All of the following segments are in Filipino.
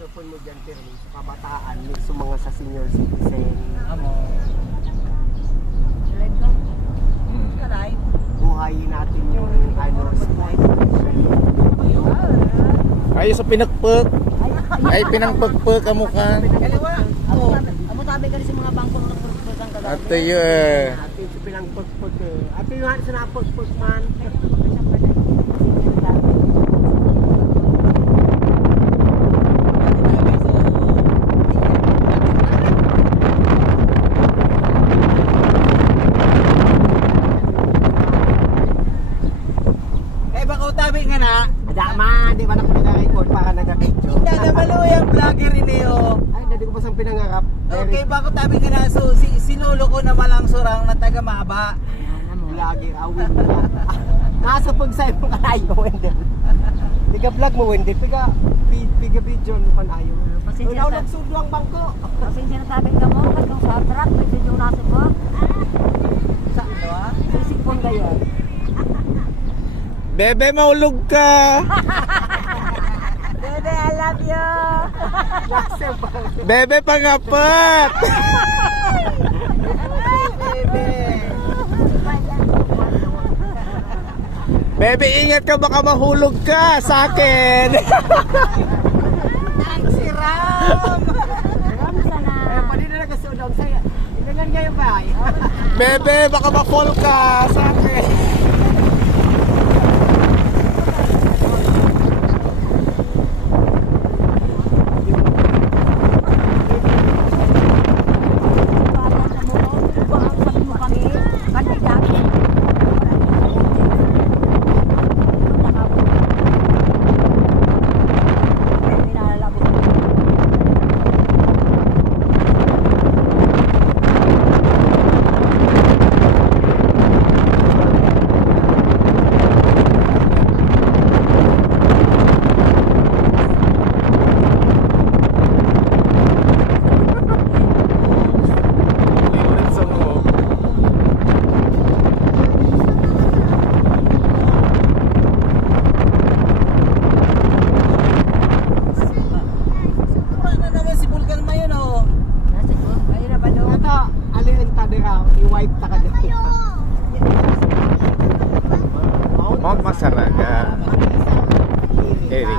microphone mo dyan, pero sa kabataan, sa mga sa senior citizen. Amo. Buhayin natin yung ano, slide. Ay, sa pinagpag. Ay, pinangpagpag ka mukha. Kaliwa. Oh, amo tabi ka sa mga bangko ng purpose ang kagabi. Ate yun eh. Ate, sa pinangpagpag eh. Ate, yung sa napagpag man. Tabi nga na. Adama, di ba na ko nag-record para nag-picture? Hindi na maluyang vlogger rin eh oh. Ay, hindi ko pa sang pinangarap. Okay, bako tabi nga na. So, sinulo ko na malang surang na taga Maba. Vlogger, awin mo na. Nasa pagsay mo kanayo, Wendel. Piga-vlog mo, Wendel. Piga-video mo kanayo. Ikaw nagsudo ang bangko. Kasi sinasabi ka mo, kung sa truck, may video naso ko. Saan to ah? Sisipon kayo. Bebe, maulog ka. Bebe, I love you. Bebe, pangapat. Bebe. Bebe, ingat ka, baka mahulog ka sa akin. Ang siram. Sana. Pwede na nagasudaw sa'yo. Ilangan kayo ba? Bebe, baka ma-fall ka sa akin. I-wipe ta ka dito. Mount Masaraga. Eri.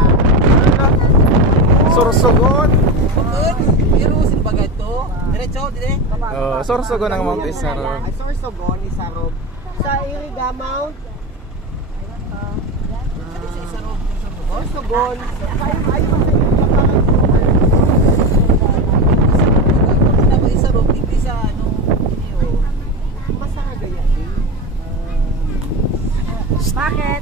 Sorsogon. Good. Irusin ba ito? Diretso, dire. Sorsogon ang Mount Isaro. Ay, Sorsogon, Isaro. Sa Iriga Mount. Sorsogon. Isaro, hindi sa ano. Masaraga yan. Bakit?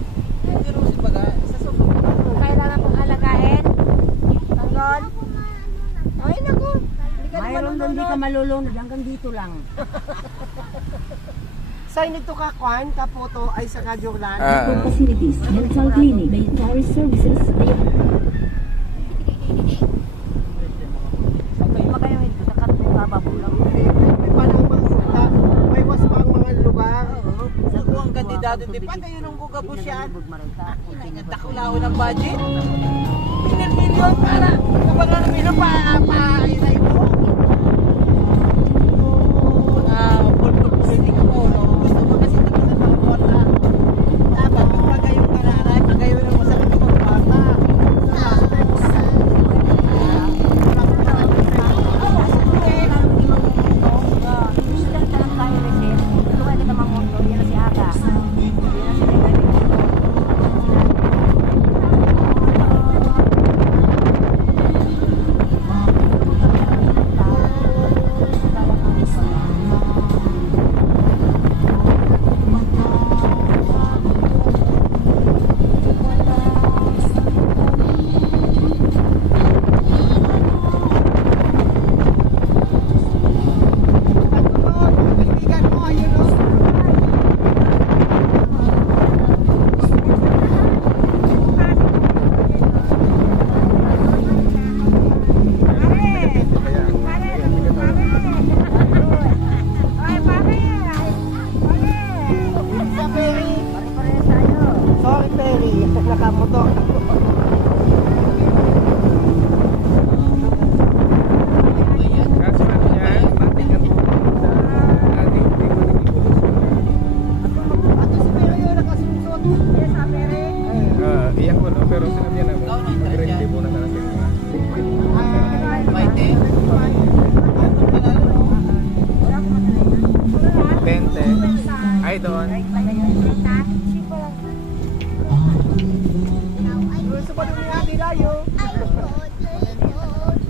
Irusin ba ka? Sa sobrang. Kailangan pong alagain. Tanggol. Ay, naku. Mayroon doon di ka malulunod. Hanggang dito lang. Sa inito ka, Kwan, kapoto ay sa Kajorlan. Facilities, dental clinic, dietary services, Magayon ito sa Babulang. May was pa ang mga lugar. Sa kuwang kandidato, di pa kayo nung kugabos yan. Inagdakulawin ang budget. Milyon para kapag ano milyon pa inay mo. Mga politika mo, no? Gusto mo kasi ito sa mga dapat pag kayong kanaray, pag kayo ng masakit ng mga bata.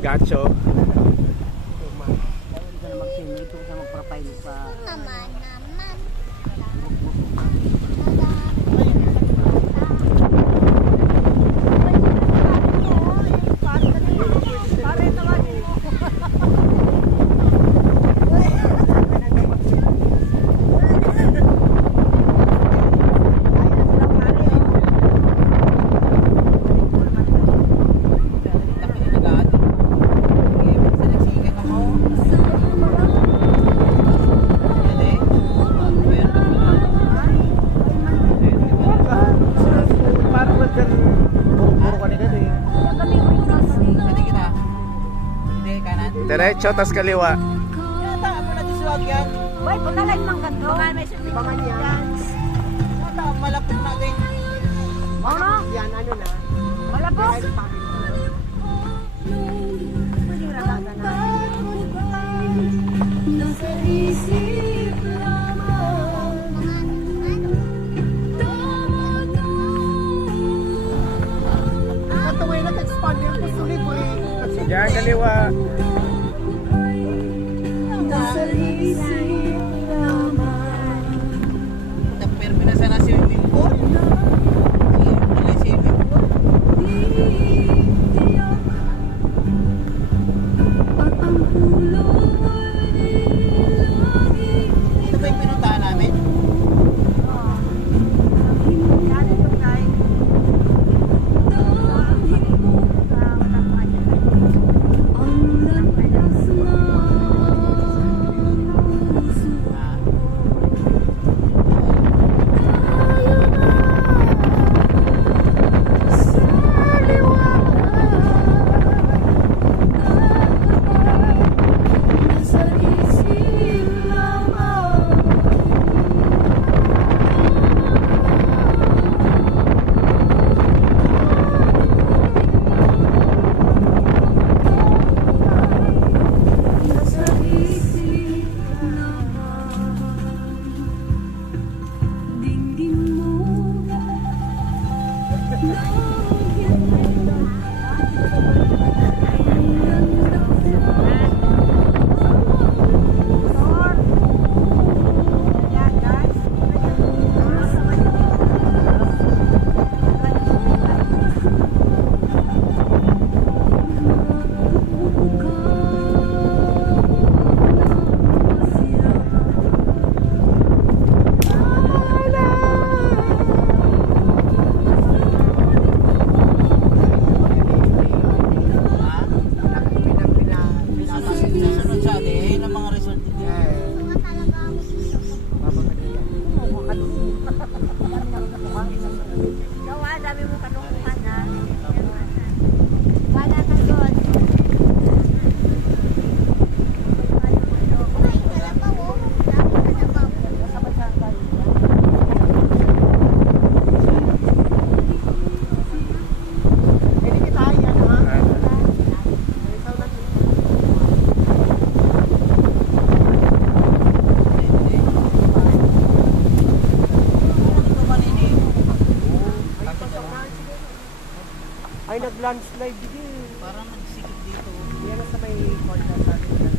Gacho. Hindi ka na mag-send. Ito ka mag-profile pa. Parang nagkan puro kanina din. Diretso tas kaliwa. Yata mo na disuwag yan. Boy, pagkalag mang ganito. Pangan yan. Yata malapit na kayo. Ano? Yan, ano na. Malapos? Ay, pangit na. Pwede ragatan na. Katuloy na expander ko sa libre. Yan kaliwa. Permi na sana swimming pool. Wala swimming pool. Ito ba yung pinuntahan namin? Yan yung guy. Sunod sa atin, yun ang mga resort din. Gawa, dami mo kanungan na. Wala ka doon. Hindi kita yan, ha? Ay, nag-landslide din. Parang nagsikip dito. Yan ang sa may corner sa atin.